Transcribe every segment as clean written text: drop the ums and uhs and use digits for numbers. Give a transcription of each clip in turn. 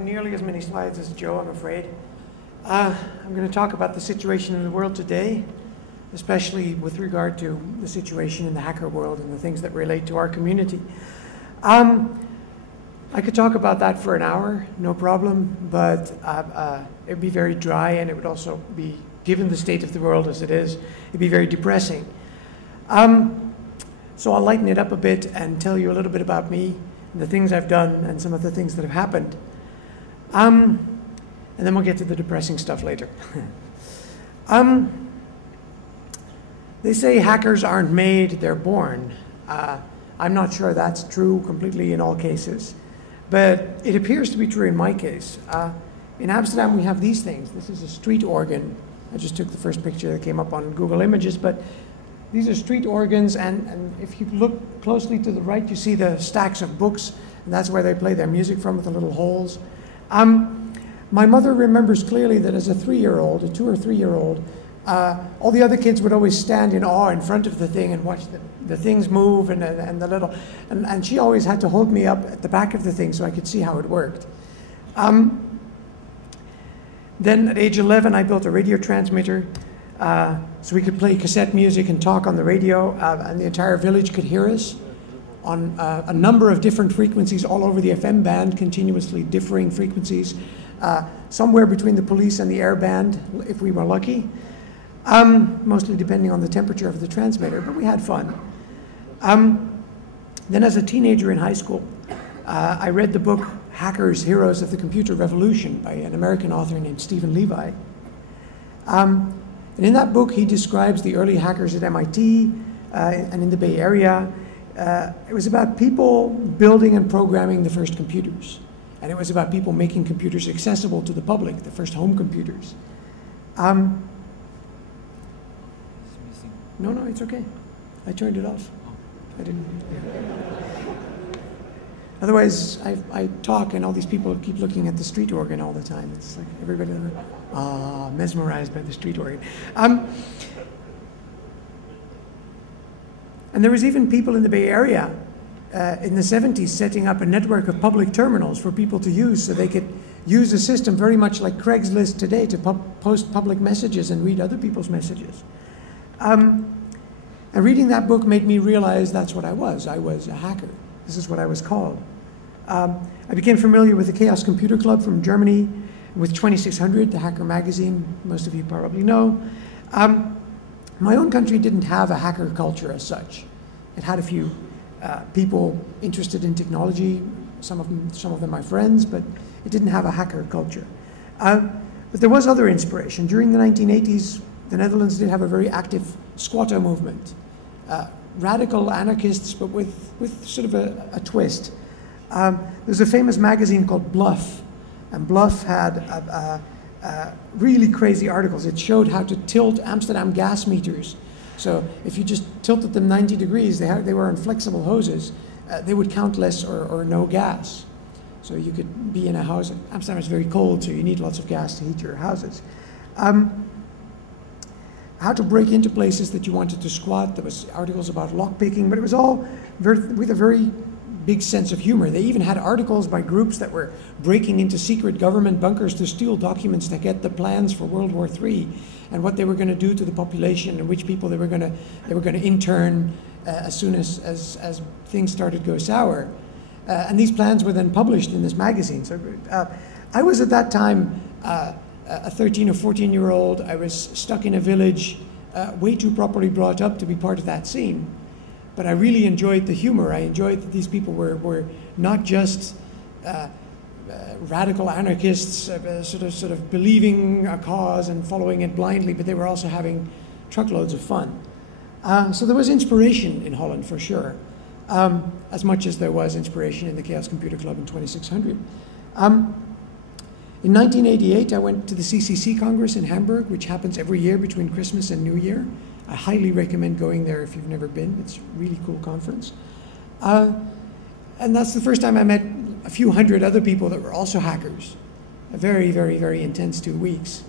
Nearly as many slides as Joe, I'm afraid. I'm going to talk about the situation in the world today, especially with regard to the situation in the hacker world and the things that relate to our community. I could talk about that for an hour, no problem, but it would be very dry, and it would also be, given the state of the world as it is, it'd be very depressing. So I'll lighten it up a bit and tell you a little bit about me and the things I've done and some of the things that have happened. And then we'll get to the depressing stuff later. They say hackers aren't made, they're born. I'm not sure that's true completely in all cases, but it appears to be true in my case. In Amsterdam, we have these things. This is a street organ. I just took the first picture that came up on Google Images, but these are street organs, and if you look closely to the right, you see the stacks of books, and that's where they play their music from, with the little holes. My mother remembers clearly that as a 3-year-old, a 2 or 3-year-old, all the other kids would always stand in awe in front of the thing and watch the things move and the little, and she always had to hold me up at the back of the thing so I could see how it worked. Then at age 11, I built a radio transmitter so we could play cassette music and talk on the radio, and the entire village could hear us on a number of different frequencies all over the FM band, continuously differing frequencies, somewhere between the police and the air band, if we were lucky, mostly depending on the temperature of the transmitter, but we had fun. Then as a teenager in high school, I read the book Hackers, Heroes of the Computer Revolution by an American author named Stephen Levi. And in that book, he describes the early hackers at MIT and in the Bay Area. It was about people building and programming the first computers. And it was about people making computers accessible to the public, the first home computers. No, it's okay. I turned it off. I didn't. Otherwise, I talk and all these people keep looking at the street organ all the time. It's like everybody mesmerized by the street organ. And there was even people in the Bay Area in the 70s setting up a network of public terminals for people to use so they could use a system very much like Craigslist today to post public messages and read other people's messages. And reading that book made me realize that's what I was. I was a hacker. This is what I was called. I became familiar with the Chaos Computer Club from Germany, with 2600, the hacker magazine, most of you probably know. My own country didn't have a hacker culture as such. It had a few people interested in technology, some of them my friends, but it didn't have a hacker culture. But there was other inspiration. During the 1980s, the Netherlands did have a very active squatter movement. Radical anarchists, but with sort of a twist. There's a famous magazine called Bluff, and Bluff had really crazy articles. It showed how to tilt Amsterdam gas meters. So if you just tilted them 90 degrees, they were on flexible hoses, they would count less or no gas. So you could be in a house. Amsterdam is very cold, so you need lots of gas to heat your houses. How to break into places that you wanted to squat. There was articles about lockpicking, but it was all with a very big sense of humor. They even had articles by groups that were breaking into secret government bunkers to steal documents to get the plans for World War III and what they were going to do to the population and which people they were going to intern as soon as things started to go sour. And these plans were then published in this magazine. So I was at that time a 13 or 14-year-old. I was stuck in a village, way too properly brought up to be part of that scene. But I really enjoyed the humor. I enjoyed that these people were not just radical anarchists, sort of believing a cause and following it blindly, but they were also having truckloads of fun. So there was inspiration in Holland for sure, as much as there was inspiration in the Chaos Computer Club in 2600. In 1988, I went to the CCC Congress in Hamburg, which happens every year between Christmas and New Year. I highly recommend going there if you've never been. It's a really cool conference. And that's the first time I met a few hundred other people that were also hackers. A very, very, very intense 2 weeks.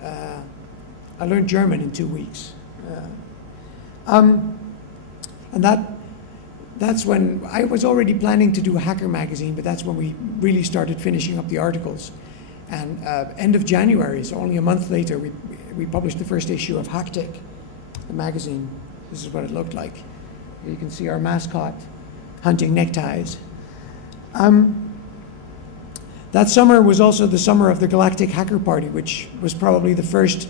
I learned German in 2 weeks. And that that's when I was already planning to do a hacker magazine, but that's when we really started finishing up the articles. And end of January, so only a month later, we published the first issue of HITB, the magazine. This is what it looked like. Here you can see our mascot hunting neckties. That summer was also the summer of the Galactic Hacker Party, which was probably the first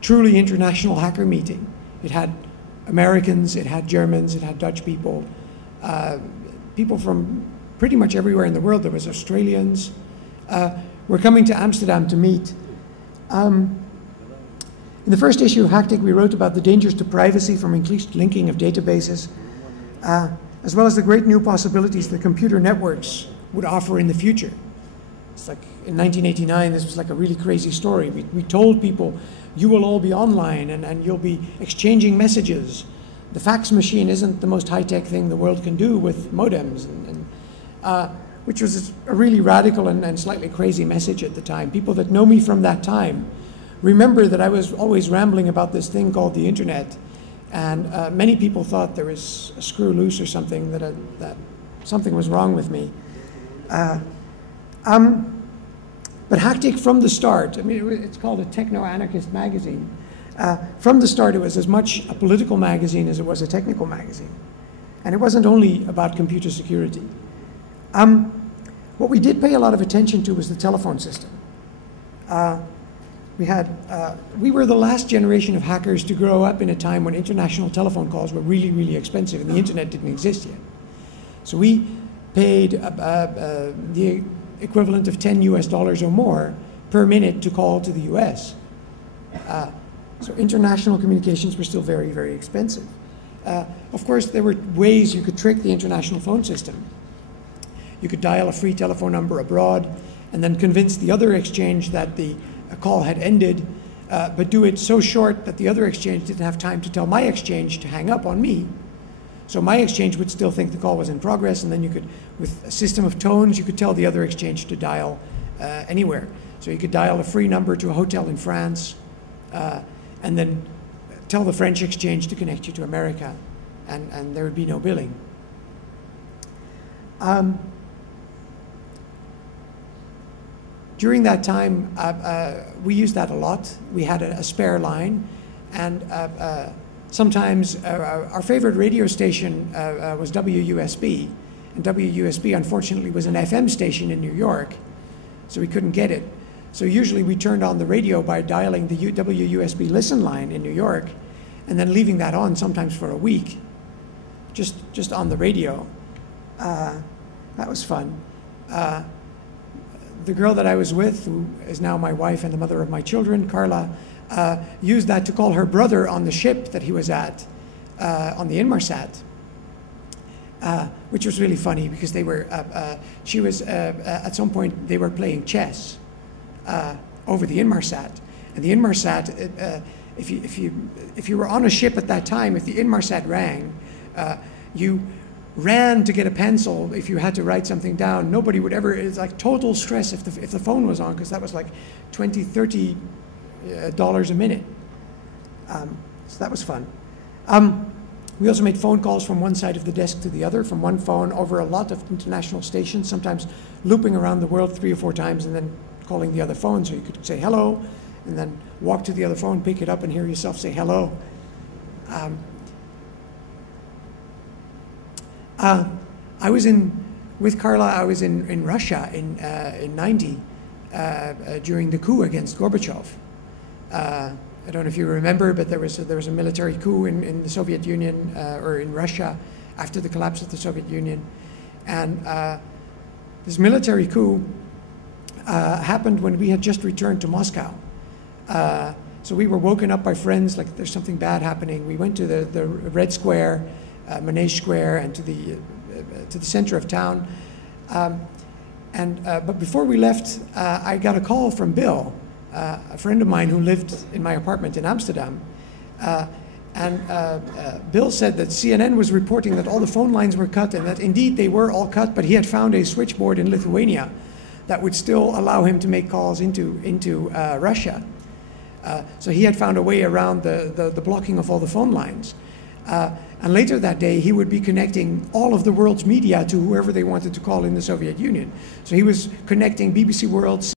truly international hacker meeting. It had Americans, it had Germans, it had Dutch people, people from pretty much everywhere in the world. There was Australians. Were coming to Amsterdam to meet. In the first issue of HITB, we wrote about the dangers to privacy from increased linking of databases, as well as the great new possibilities that computer networks would offer in the future. It's like in 1989, this was like a really crazy story. We told people, you will all be online and you'll be exchanging messages. The fax machine isn't the most high-tech thing the world can do with modems, which was a really radical and slightly crazy message at the time. People that know me from that time remember that I was always rambling about this thing called the internet, and many people thought there was a screw loose or something, that something was wrong with me. But HITB from the start, I mean, it's called a techno-anarchist magazine. From the start, it was as much a political magazine as it was a technical magazine. And it wasn't only about computer security. What we did pay a lot of attention to was the telephone system. We were the last generation of hackers to grow up in a time when international telephone calls were really, really expensive and the internet didn't exist yet. So we paid the equivalent of $10 US or more per minute to call to the US. So international communications were still very, very expensive. Of course, there were ways you could trick the international phone system. You could dial a free telephone number abroad and then convince the other exchange that the call had ended, but do it so short that the other exchange didn't have time to tell my exchange to hang up on me. So my exchange would still think the call was in progress, and then you could, with a system of tones, you could tell the other exchange to dial anywhere. So you could dial a free number to a hotel in France, and then tell the French exchange to connect you to America, and there would be no billing. During that time, we used that a lot. We had a spare line, and sometimes our favorite radio station was WUSB, and WUSB unfortunately was an FM station in New York, so we couldn't get it. So usually we turned on the radio by dialing the WUSB listen line in New York, and then leaving that on sometimes for a week, just on the radio. That was fun. The girl that I was with, who is now my wife and the mother of my children, Carla, used that to call her brother on the ship that he was at, on the Inmarsat, which was really funny because they were, she was, at some point, they were playing chess over the Inmarsat. And the Inmarsat, if you were on a ship at that time, if the Inmarsat rang, you ran to get a pencil if you had to write something down. Nobody would ever, it's like total stress if the phone was on, because that was like $20, $30 a minute. So that was fun. We also made phone calls from one side of the desk to the other, from one phone over a lot of international stations, sometimes looping around the world 3 or 4 times and then calling the other phone, so you could say hello and then walk to the other phone, pick it up and hear yourself say hello. I was with Carla, I was in Russia in 90 during the coup against Gorbachev. I don't know if you remember, but there was a military coup in the Soviet Union, or in Russia, after the collapse of the Soviet Union. And this military coup happened when we had just returned to Moscow. So we were woken up by friends, like there's something bad happening. We went to the Red Square, Manege Square, and to the center of town. But before we left, I got a call from Bill, a friend of mine who lived in my apartment in Amsterdam. Bill said that CNN was reporting that all the phone lines were cut, and that indeed they were all cut, but he had found a switchboard in Lithuania that would still allow him to make calls into Russia. So he had found a way around the blocking of all the phone lines. And later that day, he would be connecting all of the world's media to whoever they wanted to call in the Soviet Union. So he was connecting BBC World,